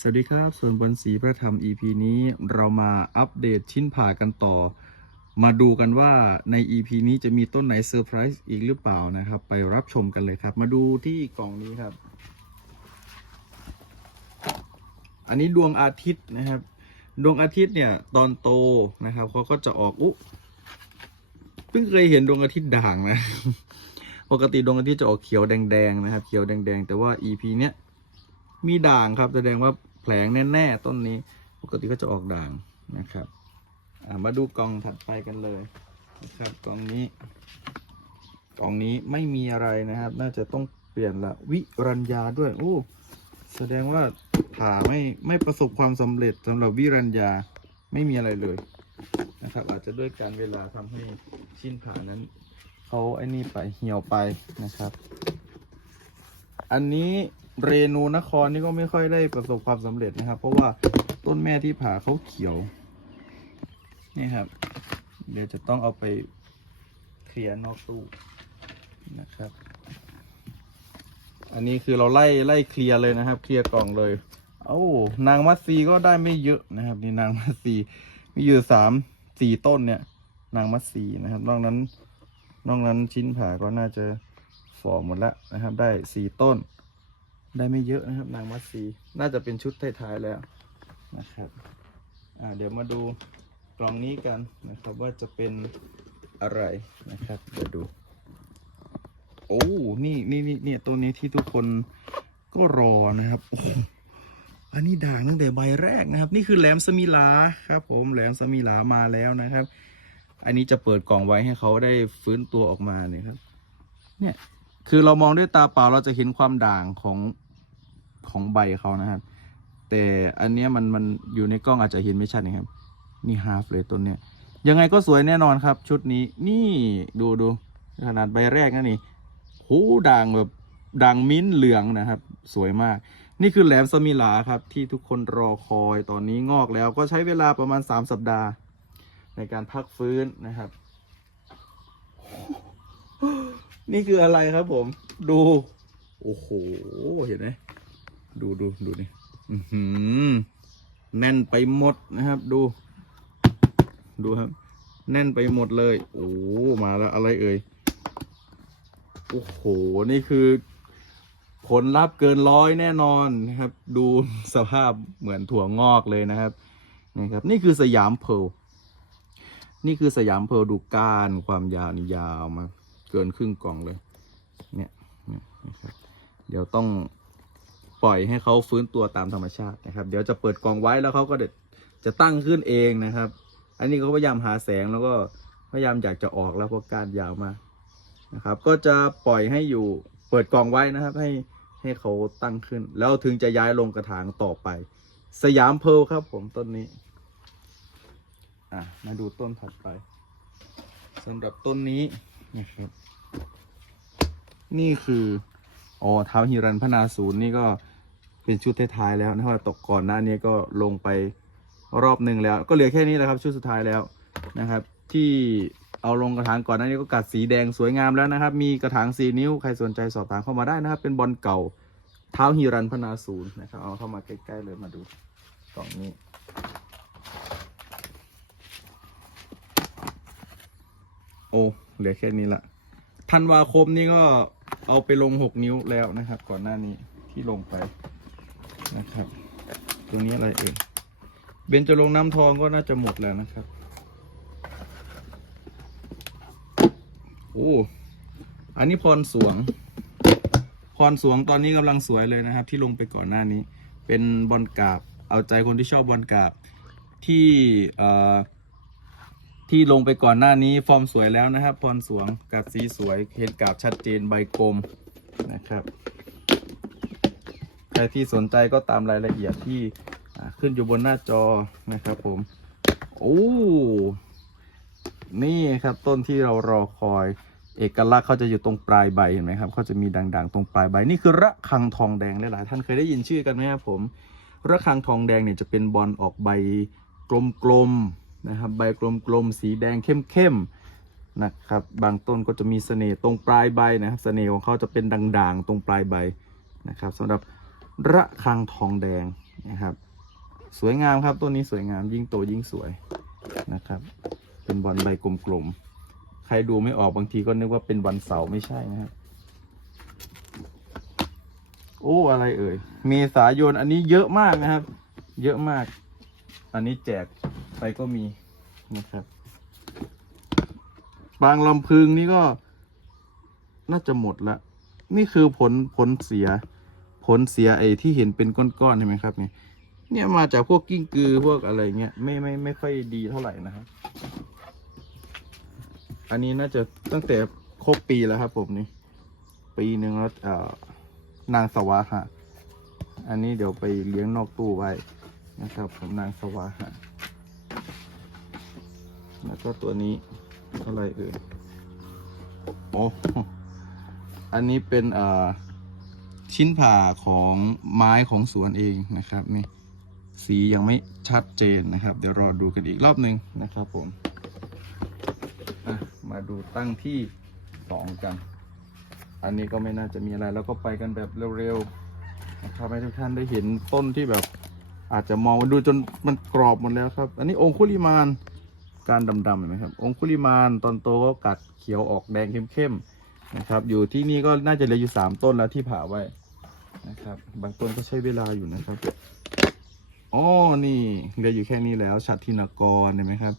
สวัสดีครับ ส่วนบนสีพระธรรม EP นี้เรามาอัปเดตชิ้นผ่ากันต่อ มาดูกันว่าใน EP นี้จะมีต้นไหนเซอร์ไพรส์อีกหรือเปล่านะครับ ไปรับชมกันเลยครับ มาดูที่กล่องนี้ครับ อันนี้ดวงอาทิตย์นะครับ ดวงอาทิตย์เนี่ยตอนโตนะครับเขาก็จะออกอุ๊เพิ่งเคยเห็นดวงอาทิตย์ด่างนะ ปกติดวงอาทิตย์จะออกเขียวแดงๆนะครับ เขียวแดงๆ แต่ว่า EP เนี้ยมีด่างครับแสดงว่า ผลงแน่ๆต้นนี้ ปกติก็จะออกด่างนะครับมาดูกล่องถัดไปกันเลยนะครับกล่องนี้กล่องนี้ไม่มีอะไรนะครับ น่าจะต้องเปลี่ยนละวิรัญญาด้วยโอ้แสดงว่าผ่าไม่ไม่ประสบความสำเร็จสำหรับวิรัญญาไม่มีอะไรเลยนะครับ อาจจะด้วยการเวลาทำให้ชิ้นผ่านั้นเขาไอ้นี่ไปเหี่ยวไปนะครับ อันนี้ เรนูนครนี่ก็ไม่ค่อยได้ประสบความสำเร็จนะครับ เพราะว่าต้นแม่ที่ผ่าเขาเขียว นี่ครับ เดี๋ยวจะต้องเอาไปเคลียร์นอกตู้นะครับ อันนี้คือเราไล่ไล่เคลียร์เลยนะครับ เคลียร์กล่องเลย เอ้านางมัตซีก็ได้ไม่เยอะนะครับ นี่นางมัตซีมีอยู่สามสี่ต้นเนี่ย นางมัตซีนะครับ นอกนั้น นอกนั้นชิ้นผ่าก็น่าจะฝ่อหมดแล้วนะครับ ได้สี่ต้น ได้ไม่เยอะนะครับ นางมัตซีน่าจะเป็นชุดท้ายๆแล้วนะครับอ่าเดี๋ยวมาดูกล่องนี้กันนะครับว่าจะเป็นอะไรนะครับเดี๋ยวดู โอ้นี่นี่นี่เนี่ยตัวนี้ที่ทุกคนก็รอนะครับโอ้อันนี้ด่างตั้งแต่ใบแรกนะครับ นี่คือแหลมสมิลาครับ ผมแหลมสมิลามาแล้วนะครับ อันนี้จะเปิดกล่องไว้ให้เขาได้ฟื้นตัวออกมาเนี่ยครับ เนี่ย คือเรามองด้วยตาเปล่าเราจะเห็นความด่างของของใบเขานะครับ แต่อันเนี้ยมันมันอยู่ในกล้องอาจจะเห็นไม่ชัดนะครับ นี่ฮาฟเลยต้นเนี้ยยังไงก็สวยแน่นอนครับ ชุดนี้นี่ดูดูขนาดใบแรกนะนี่หูด่างแบบด่างมิ้นเหลืองนะครับ สวยมาก นี่คือแหลมสมิลาครับ ที่ทุกคนรอคอยตอนนี้งอกแล้วก็ใช้เวลาประมาณ 3 สัปดาห์ ในการพักฟื้นนะครับ นี่คืออะไรครับผม ดู โอ้โห เห็นไหมดูดูดูนี่แน่นไปหมดนะครับ ดู ดูครับ แน่นไปหมดเลย โอ้มาแล้วอะไรเอ่ยโอ้โห นี่คือ ผลลัพธ์เกินร้อยแน่นอนนะครับ ดูสภาพเหมือนถั่วงอกเลยนะครับนะครับ นี่คือสยามเพลนี่คือสยามเพลดูก้านความยาวนี่ยาวมาก เกินครึ่งกล่องเลยเนี่ยเนี่ยนะครับ เดี๋ยวต้องปล่อยให้เขาฟื้นตัวตามธรรมชาตินะครับ เดี๋ยวจะเปิดกล่องไว้แล้วเขาก็เด็ดจะตั้งขึ้นเองนะครับ อันนี้เขาพยายามหาแสงแล้วก็พยายามอยากจะออกแล้วเพราะก้านยาวมากนะครับ ก็จะปล่อยให้อยู่เปิดกล่องไว้นะครับ ให้ให้เขาตั้งขึ้น แล้วถึงจะย้ายลงกระถางต่อไป สยามเพลครับผมต้นนี้อะมาดูต้นถัดไปสำหรับต้นนี้ นะครับ นี่คืออ๋อเท้าฮิรันพนาศูนย์นี่ก็เป็นชุดท้ายๆแล้วนะครับตกก่อนหน้านี้ก็ลงไปรอบหนึ่งแล้ว ก็เหลือแค่นี้แหละครับ ชุดสุดท้ายแล้วนะครับ ที่เอาลงกระถางก่อนหน้านี้ก็กัดสีแดงสวยงามแล้วนะครับ มีกระถางสีนิ้วใครสนใจสอบถามเข้ามาได้นะครับ เป็นบอลเก่าเท้าฮิรันพนาศูนย์นะครับเอาเข้ามาใกล้ๆเลยมาดูกล่องนี้โอ้ เหลือแค่นี้ละธันวาคมนี่ก็เอาไปลงหกนิ้วแล้วนะครับ ก่อนหน้านี้ที่ลงไปนะครับตรงนี้อะไรเอ่ยเบนจะลงน้ำทองก็น่าจะหมดแล้วนะครับโอ้อันนี้พรสวง พรสวงตอนนี้กำลังสวยเลยนะครับ ที่ลงไปก่อนหน้านี้ เป็นบอลกาบ เอาใจคนที่ชอบบอลกาบที่เอ่อ ที่ลงไปก่อนหน้านี้ฟอร์มสวยแล้วนะครับพรสวงกับสีสวยเห็นกาบชัดเจนใบกลมนะครับ ใครที่สนใจก็ตามรายละเอียดที่ขึ้นอยู่บนหน้าจอนะครับผมโอ้นี่ครับต้นที่เรารอคอยเอกลักษณ์เขาจะอยู่ตรงปลายใบเห็นไหมครับเขาจะมีด่างๆ ตรงปลายใบนี่คือระฆังทองแดงหลายๆท่านเคยได้ยินชื่อกันไหมครับผมระฆังทองแดงเนี่ยจะเป็นบอลออกใบกลมๆ นะครับใบกลมๆสีแดงเข้มๆนะครับ บางต้นก็จะมีเสน่ห์ตรงปลายใบนะครับเสน่ห์ของเขาจะเป็นด่างๆ ตรงปลายใบนะครับสำหรับระฆังทองแดงนะครับ สวยงามครับต้นนี้สวยงามยิ่งโตยิ่งสวยนะครับ เป็นบอลใบกลมๆใครดูไม่ออกบางทีก็นึกว่าเป็นวันเสาร์ไม่ใช่นะครับโอ้อะไรเอ่ย เมษายนอันนี้เยอะมากนะครับ เยอะมาก อันนี้แจก ไปก็มีนะครับ บางลำพึงนี่ก็น่าจะหมดละ นี่คือผลผลเสีย ผลเสียไอ้ที่เห็นเป็นก้อนๆใช่ไหมครับ เนี่ย เนี่ยมาจากพวกกิ้งกือพวกอะไรเงี้ยไม่ไม่ไม่ค่อยดีเท่าไหร่นะครับ อันนี้น่าจะตั้งแต่ครบปีแล้วครับ ผมนี่ ปีหนึ่งแล้วเอ่อนางสวาหะอันนี้เดี๋ยวไปเลี้ยงนอกตู้ไว้นะครับผมนางสวาหะ แล้วก็ตัวนี้เท่าไรเอ่ยโอ้อันนี้เป็นชิ้นผ่าของไม้ของสวนเองนะครับนี่สียังไม่ชัดเจนนะครับ เดี๋ยวรอดูกันอีกรอบหนึ่งนะครับผมมาดูตั้งที่สองกัน อันนี้ก็ไม่น่าจะมีอะไรแล้วก็ไปกันแบบเร็วๆนะครับให้ทุกท่านได้เห็นต้นที่แบบอาจจะมองมาดูจนมันกรอบหมดแล้วครับ อันนี้องคุลิมาน การดำๆเห็นไหมครับ องคุลิมานตอนโตก็กัดเขียวออกแดงเข้มๆนะครับ อยู่ที่นี่ก็น่าจะเหลืออยู่สามต้นแล้วที่ผ่าไว้นะครับ บางต้นก็ใช้เวลาอยู่นะครับอ๋อนี่เหลืออยู่แค่นี้แล้วฉัตรทินากรเห็นไหมครับ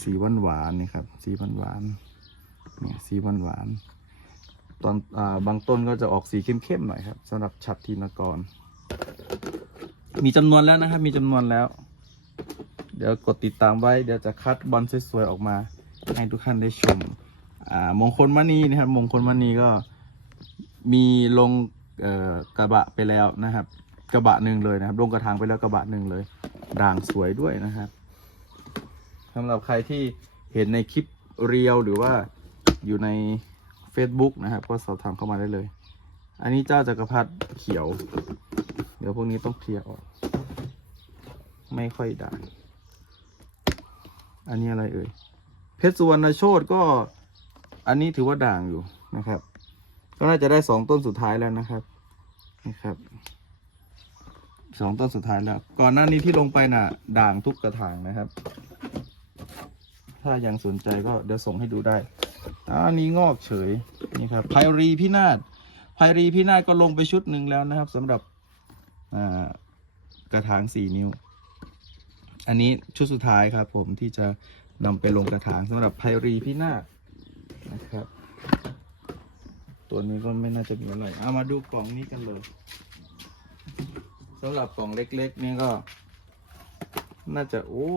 สีหวานหวานๆนี่ครับ สีหวานหวานๆเนี่ยสีหวานหวานๆตอนอ่าบางต้นก็จะออกสีเข้มๆหน่อยครับสำหรับฉัตรทินากร มีจำนวนแล้วนะครับ มีจำนวนแล้ว เดี๋ยวกดติดตามไว้เดี๋ยวจะคัดบอลสวยๆออกมา ให้ทุกท่านได้ชมอ่ามงคลมณีนะครับมงคลมณีก็มีลงกระบะไปแล้วนะครับ กระบะหนึ่งเลยนะครับ ลงกระถางไปแล้วกระบะหนึ่งเลยด่างสวยด้วยนะครับสำหรับใครที่เห็นในคลิปเรียวหรือว่าอยู่ใน Facebook นะครับ ก็สอบถามเข้ามาได้เลย อันนี้เจ้าจักรพรรดิเขียว เดี๋ยวพวกนี้ต้องเคลียร์ออก ไม่ค่อยด่าง อันนี้อะไรเอ่ย เพชรสุวรรณโชตก็ อันนี้ถือว่าด่างอยู่นะครับ ก็น่าจะได้สองต้นสุดท้ายแล้วนะครับนะครับสองต้นสุดท้ายแล้ว ก่อนหน้านี้ที่ลงไปน่ะ ด่างทุกกระถางนะครับ ถ้ายังสนใจก็เดี๋ยวส่งให้ดูได้อันนี้งอกเฉยนี่ครับไพรีพินาศไพรีพินาศก็ลงไปชุดหนึ่งแล้วนะครับสำหรับกระถางสี่นิ้ว อันนี้ชุดสุดท้ายครับผมที่จะนำไปลงกระถางสำหรับไพรีพินาศนะครับ ตัวนี้ก็ไม่น่าจะมีอะไรเอามาดูกล่องนี้กันเลยสำหรับกล่องเล็ก ๆ นี่ก็ น่าจะโอ้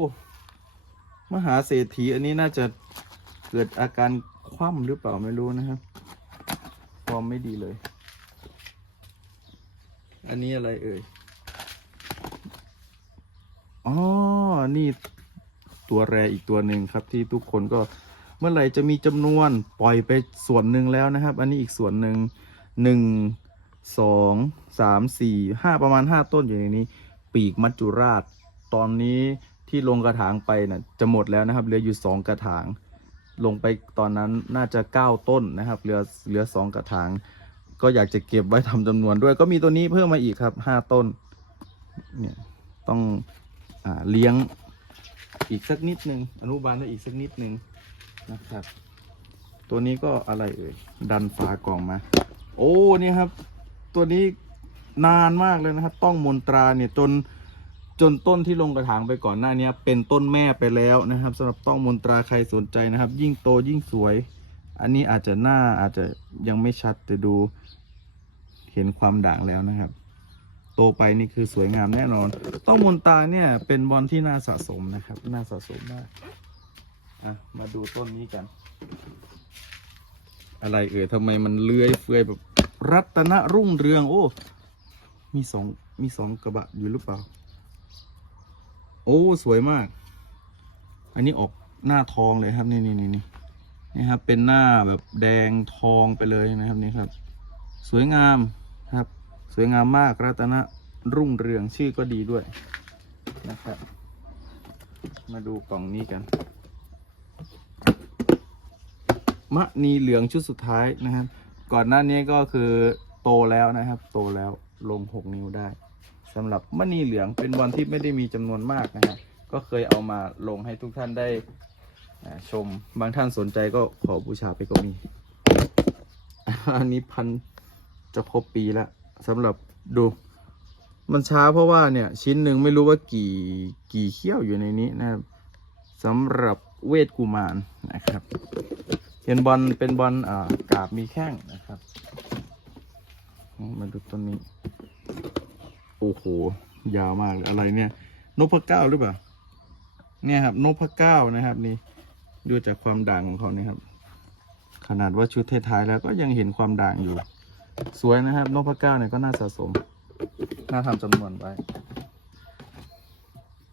มหาเศรษฐีอันนี้น่าจะเกิดอาการคว่ำหรือเปล่าไม่รู้นะครับฟอร์มไม่ดีเลย อันนี้อะไรเอ่ยอ๋อ นี่ตัวแรอีกตัวหนึ่งครับที่ทุกคนก็เมื่อไหร่จะมีจำนวนปล่อยไปส่วนหนึ่งแล้วนะครับ อันนี้อีกส่วนหนึ่งหนึ่งสองสามสี่ห้าประมาณห้าต้นอยู่ในนี้ ปีกมัจจุราช ตอนนี้ที่ลงกระถางไปนะ่ะจะหมดแล้วนะครับเหลืออยู่สองกระถาง ลงไปตอนนั้นน่าจะเก้าต้นนะครับเหลือเหลือสองกระถาง ก็อยากจะเก็บไว้ทำจำนวนด้วยก็มีตัวนี้เพิ่มมาอีกครับห้าต้นเนี่ยต้องอเลี้ยง อีกสักนิดหนึ่งอนุบาลได้อีกสักนิดหนึ่งนะครับ ตัวนี้ก็อะไรเอ่ยดันฝากล่องมา โอ้เนี่ยครับ ตัวนี้นานมากเลยนะครับ ต้องมนตราเนี่ยจนจนต้นที่ลงกระถางไปก่อนหน้านี้เป็นต้นแม่ไปแล้วนะครับสำหรับต้องมนตราใครสนใจนะครับ ยิ่งโตยิ่งสวย อันนี้อาจจะหน้าอาจจะยังไม่ชัดแต่ดูเห็นความด่างแล้วนะครับ โตไปนี่คือสวยงามแน่นอน ต้องมนตาเนี่ยเป็นบอลที่น่าสะสมนะครับ น่าสะสมมากอะมาดูต้นนี้กัน อะไรเอ่ยทำไมมันเลื้อยเฟื่อยแบบรัตนรุ่งเรือง โอ้ มีสองมีสองกระบะอยู่หรือเปล่า โอ้ สวยมาก อันนี้ออกหน้าทองเลยครับ นี่นี่นี่นี่นี่ครับ เป็นหน้าแบบแดงทองไปเลยนะครับนี่ครับ สวยงาม สวยงามมากรัตนรุ่งเรืองชื่อก็ดีด้วยนะครับ มาดูกล่องนี้กัน มะนีเหลืองชุดสุดท้ายนะครับ ก่อนหน้านี้ก็คือโตแล้วนะครับ โตแล้วลงหกนิ้วได้สำหรับมณีเหลืองเป็นบอลที่ไม่ได้มีจำนวนมากนะฮะก็เคยเอามาลงให้ทุกท่านได้ชมบางท่านสนใจก็ขอบูชาไปก็มี อันนี้พันจะครบปีแล้ว สำหรับดูมันช้าเพราะว่าเนี่ยชิ้นหนึ่งไม่รู้ว่ากี่กี่เขี้ยวอยู่ในนี้นะครับสำหรับเวทกุมารนะครับเห็นบอลเป็นบอลอ่ากาบมีแข้งนะครับ มาดูต้นนี้ โอ้โห ยาวมากเลยอะไรเนี่ย นพเก้าหรือเปล่า เนี่ยครับนพเก้านะครับ นี่ดูจากความด่างของเขาเนี่ยครับ ขนาดว่าชุดท้ายๆแล้วก็ยังเห็นความด่างอยู่ สวยนะครับนพเก้าเนี่ยก็น่าสะสม น่าทำจำนวนไว้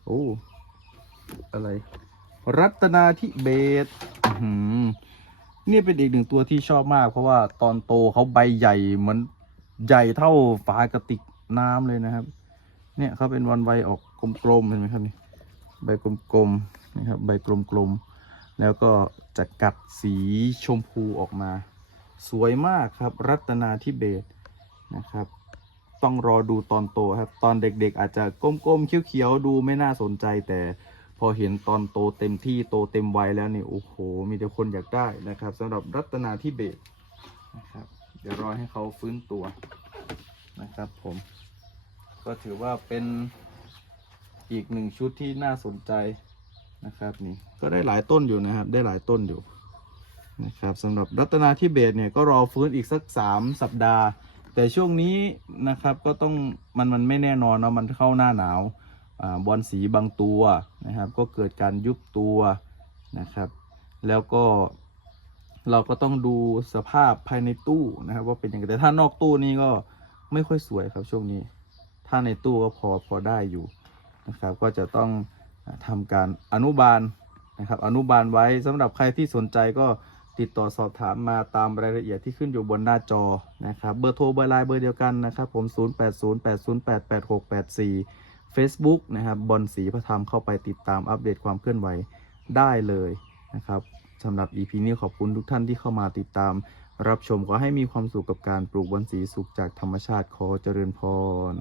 โอ้ อะไร รัตนาธิเบศอื้อหือนี่เป็นอีกหนึ่งตัวที่ชอบมาก เพราะว่าตอนโตเขาใบใหญ่เหมือนใหญ่เท่าฝากระติกน้ำเลยนะครับ เนี่ยเขาเป็นวันใบออกกลมๆเห็นไหมครับนี่ใบกลมๆนะครับใบกลมๆแล้วก็จะกัดสีชมพูออกมา สวยมากครับ รัตนาธิเบศนะครับ ต้องรอดูตอนโตครับ ตอนเด็กๆ อาจจะก้มๆเขียวๆดูไม่น่าสนใจ แต่พอเห็นตอนโตเต็มที่โตเต็มวัยแล้วเนี่ยโอ้โห มีแต่คนอยากได้นะครับสำหรับรัตนาธิเบศนะครับ เดี๋ยวรอให้เขาฟื้นตัวนะครับผม ก็ถือว่าเป็นอีกหนึ่งชุดที่น่าสนใจนะครับนี่ก็ได้หลายต้นอยู่นะครับ ได้หลายต้นอยู่ นะครับสำหรับรัตนาธิเบศเนี่ยก็รอฟื้นอีกสักสามสัปดาห์ แต่ช่วงนี้นะครับก็ต้องมันมันไม่แน่นอนเนาะมันเข้าหน้าหนาวอบอลสีบางตัวนะครับ ก็เกิดการยุบตัวนะครับ แล้วก็เราก็ต้องดูสภาพภายในตู้นะครับ ว่าเป็นยังไงแต่ถ้านอกตู้นี่ก็ไม่ค่อยสวยครับช่วงนี้ ถ้าในตู้ก็พอพอได้อยู่นะครับ ก็จะต้องอาทำการอนุบาลนะครับ อนุบาลไว้สำหรับใครที่สนใจก็ ติดต่อสอบถามมาตามรายละเอียดที่ขึ้นอยู่บนหน้าจอนะครับเบอร์โทรเบอร์ไลน์เบอร์เดียวกันนะครับผม 0808088684 Facebook นะครับบอลสีพระธรรมเข้าไปติดตามอัปเดตความเคลื่อนไหวได้เลยนะครับสำหรับ EP นี้ขอบคุณทุกท่านที่เข้ามาติดตาม รับชมขอให้มีความสุขกับการปลูกบอลสีสุขจากธรรมชาติขอเจริญพร